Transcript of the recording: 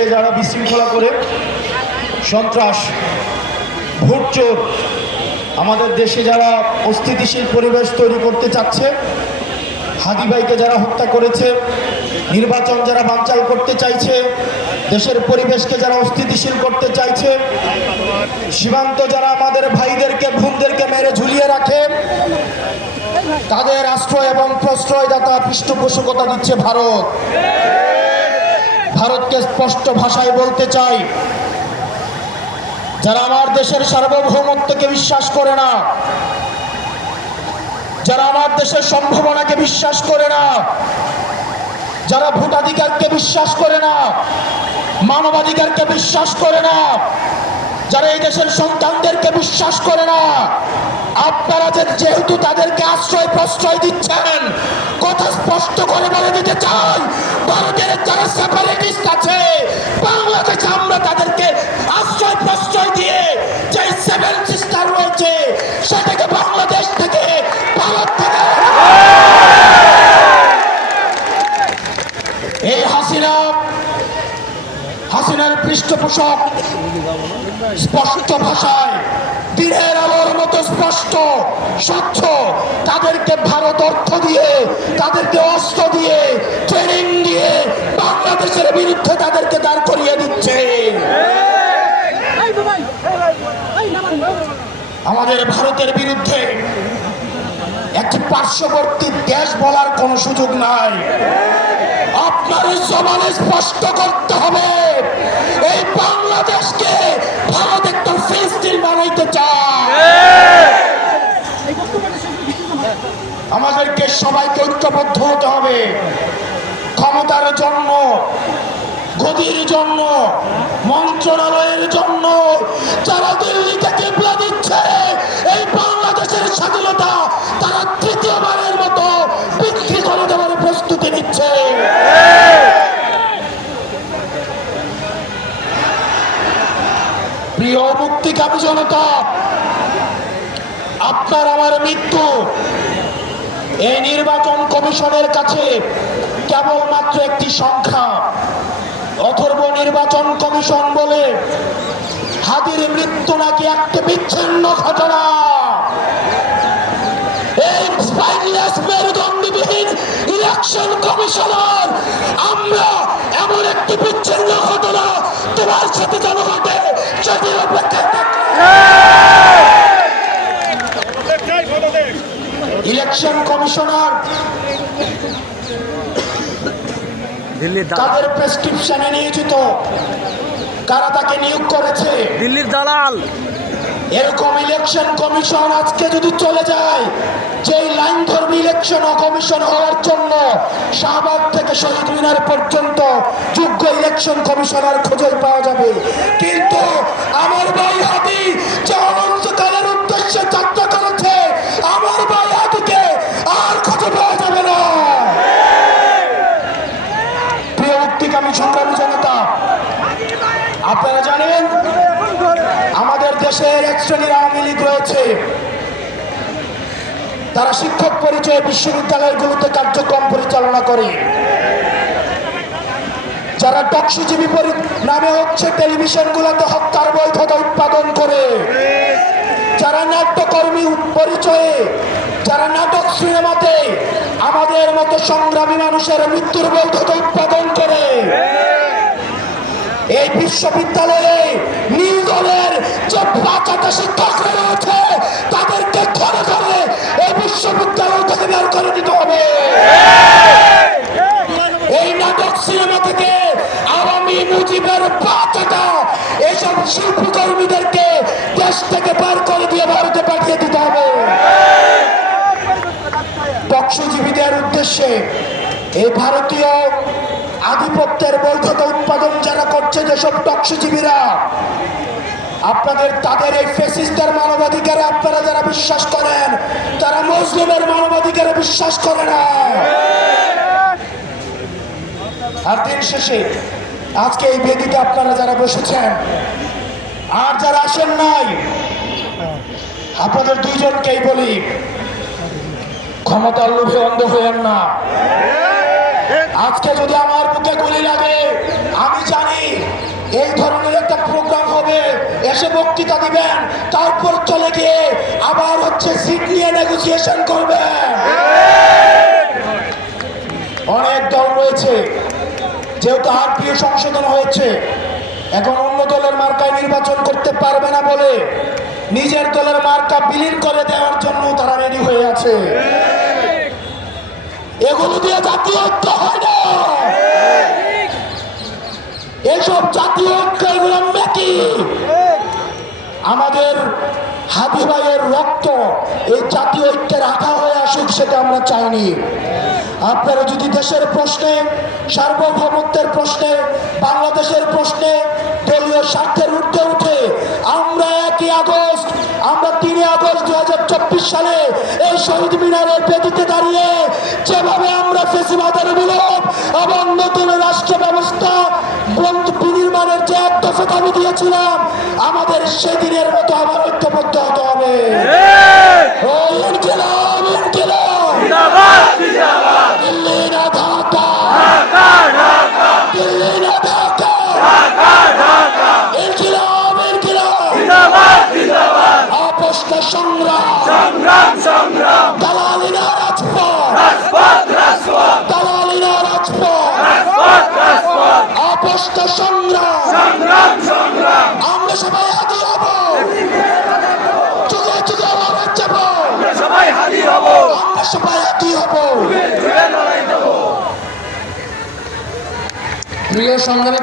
দেশে যারা বিশৃঙ্খলা করে সন্ত্রাস ভোট চোর আমাদের দেশে যারা অস্থিতিশীল পরিবেশ তৈরি করতে চাচ্ছে, হাদি ভাইকে যারা হত্যা করেছে, নির্বাচন যারা বানচাল করতে চাইছে, দেশের পরিবেশকে যারা অস্থিতিশীল করতে চাইছে, সীমান্ত যারা আমাদের ভাইদেরকে বোনদেরকে মেরে ঝুলিয়ে রাখে, তাদের আশ্রয় এবং প্রশ্রয়দাতা পৃষ্ঠপোষকতা দিচ্ছে ভারত। ভারতকে স্পষ্ট ভাষায় বলতে চাই, যারা আমার দেশের সার্বভৌমত্বকে বিশ্বাস করে না, যারা আমার দেশের সম্ভাবনাকে বিশ্বাস করে না, যারা ভোটাধিকারকে বিশ্বাস করে না, মানবাধিকারকে বিশ্বাস করে না, যারা এই দেশের সন্তানদেরকে বিশ্বাস করে না, আপনারা যেহেতু তাদেরকে আশ্রয় প্রশ্রয় দিচ্ছেন, কথা স্পষ্ট করে বলে দিতে চাই, ভারতের যারা সেপারেটিস্ট আছে বাংলাদেশে আমরা তাদেরকে আশ্রয় প্রশ্রয় দিয়ে যে সেভেন সিস্টার রয়েছে সেটাকে বাংলাদেশ থেকে ভারত থেকে এই হাসিনার পৃষ্ঠপোষক স্পষ্ট ভাষায় দিনের আলোর মতো স্পষ্ট স্বচ্ছ তাদেরকে ভারত অর্থ দিয়ে, তাদেরকে অস্ত্র দিয়ে, ট্রেনিং দিয়ে বাংলাদেশের বিরুদ্ধে তাদেরকে দাঁড় করিয়ে দিচ্ছে। আমাদের ভারতের বিরুদ্ধে একটি পার্শ্ববর্তী দেশ বলার কোনো সুযোগ নাই। আপনার জবানে স্পষ্ট করতে হবে এই বাংলাদেশকে ভারত একটা ফিলিস্তিন বানাইতে চায়। আমাদেরকে সবাইকে ঐক্যবদ্ধ হতে হবে। ক্ষমতার জন্য, গদির জন্য, মন্ত্রণালয়ের জন্য যারা দিল্লিতে কিবলা দিচ্ছে এই বাংলাদেশের স্বাধীনতা তারা তৃতীয়বারের মতো বিক্রি করে দেওয়ার প্রস্তুতি নিচ্ছে। প্রিয় মুক্তিকামী জনতা, আপনার আমার মৃত্যু এই নির্বাচন কমিশনের কাছে কেবলমাত্র একটি সংখ্যা। অথর্ব নির্বাচন কমিশন বলে হাদির মৃত্যু নাকি একটি বিচ্ছিন্ন ঘটনা। এই স্পাইনলেস মেরুদণ্ডবিহীন ইলেকশন কমিশনার, আমরা এমন একটি বিচ্ছিন্ন ঘটনা তোমার সাথে যেন ঘটে সেটির অপেক্ষায় ইলেকশন কমিশনার তাদের প্রেসক্রিপশনে নিয়োজিত, কারা তাকে নিয়োগ করেছে? দিল্লির দালাল। এরকম ইলেকশন কমিশন আজকে যদি চলে যায়, যেই লাইন ধর্মী ইলেকশন কমিশন হওয়ার জন্য শাহবাগ থেকে শহীদ মিনার পর্যন্ত যোগ্য ইলেকশন কমিশনার খুঁজে পাওয়া যাবে, কিন্তু আমার ভাই হাদি যে অনন্তকালের উদ্দেশ্যে যাত্রা করেছে, আমার ভাই হাদিকে আর খুঁজে পাওয়া যাবে না। প্রিয় মুক্তিকামী সংগ্রামী জনতা, আপনারা জানেন আমাদের দেশের এক শ্রেণীর আওয়ামী লীগ রয়েছে, তারা শিক্ষক পরিচয়ে বিশ্ববিদ্যালয়গুলোতে কার্যক্রম পরিচালনা করে, যারা টকশিজীবী নামে হচ্ছে টেলিভিশনগুলোতে হত্যার বৈধতা উৎপাদন করে, যারা নাট্যকর্মী পরিচয়ে, যারা নাটক সিনেমাতে আমাদের মতো সংগ্রামী মানুষের মৃত্যুর বৈধতা উৎপাদন করে, এই বিশ্ববিদ্যালয়ে নীল দলের যে ৫টা শিক্ষকরা রয়েছে তাদেরকে ধরে ধরে এই বিশ্ববিদ্যালয় থেকে বের করে দিতে হবে। এই নাটক সিনেমা থেকে আওয়ামী মুজিবের ৫টা এইসব শিল্পকর্মীদেরকে দেশ থেকে বের করে দিয়ে ভারতে পাঠিয়ে দিতে হবে। টকশিজীবীদের উদ্দেশ্যে এই ভারতীয় আধিপত্যের বৈধতা উৎপাদন যারা করছে যেসব টকশিজীবীরা, আপনাদের তাদের এই ফ্যাসিস্টদের মানবাধিকারে আপনারা যারা বিশ্বাস করেন, তারা মুসলিমের মানবাধিকারে বিশ্বাস করে না। আর দিন শেষে আজকে এই বেদিতে আপনারা যারা বসেছেন আর যারা আসেন নাই, আপনাদের দুইজনকেই বলি, ক্ষমতার লোভে অন্ধ হইেন না। আজকে যদি আমার বুকে গুলি লাগে, আমি জানি এই ধরনের একটা প্রোগ্রাম হবে, এসে বক্তৃতা দিবেন, তারপর চলে গিয়ে আবার হচ্ছে সিট নিয়ে নেগোসিয়েশন করবেন। অনেক দল রয়েছে, যেহেতু আরপিও সংশোধন হয়েছে, এখন অন্য দলের মার্কায় নির্বাচন করতে পারবে না বলে নিজের দলের মার্কা বিলীন করে দেওয়ার জন্য তারা রেডি হয়ে আছে। এগুলো দিয়ে জাতীয় ঐক্য হয় না। এসব জাতীয় ঐক্য এগুলো নাকি আমাদের হাদি ভাইয়ের রক্ত এই জাতীয় ঐক্যে রাখা হয়ে আসুক, সেটা আমরা চাইনি। আপনারা যদি দেশের প্রশ্নে, সার্বভৌমত্বের প্রশ্নে, বাংলাদেশের প্রশ্নে দলীয় স্বার্থের ঊর্ধ্বে উঠে আমরা 1 আগস্ট, আমরা 3 আগস্ট 2024 সালে এই শহীদ মিনারের বেদিতে দাঁড়িয়ে যেভাবে আমরা ফ্যাসিবাদের বিলোপ এবং নতুন রাষ্ট্র ব্যবস্থা বিনির্মাণের যে এক দফা দাবি দিয়েছিলাম, আমাদের সেদিনের মতো আবার ঐক্যবদ্ধ হতে হবে। দিল্লি না ঢাকা, দিল্লি না ঢাকা, ইনকিলাব, ইনকিলাব, আপোষটা সংগ্রাম, দালালি না রাজপথ, দালালি না রাজপথ, আপোষটা সংগ্রাম, আমরা সবাই হাতি হব, যুগে যুগে আবার যাব, আমরা সবাই হাতি হব। প্রিয় সংগ্রামী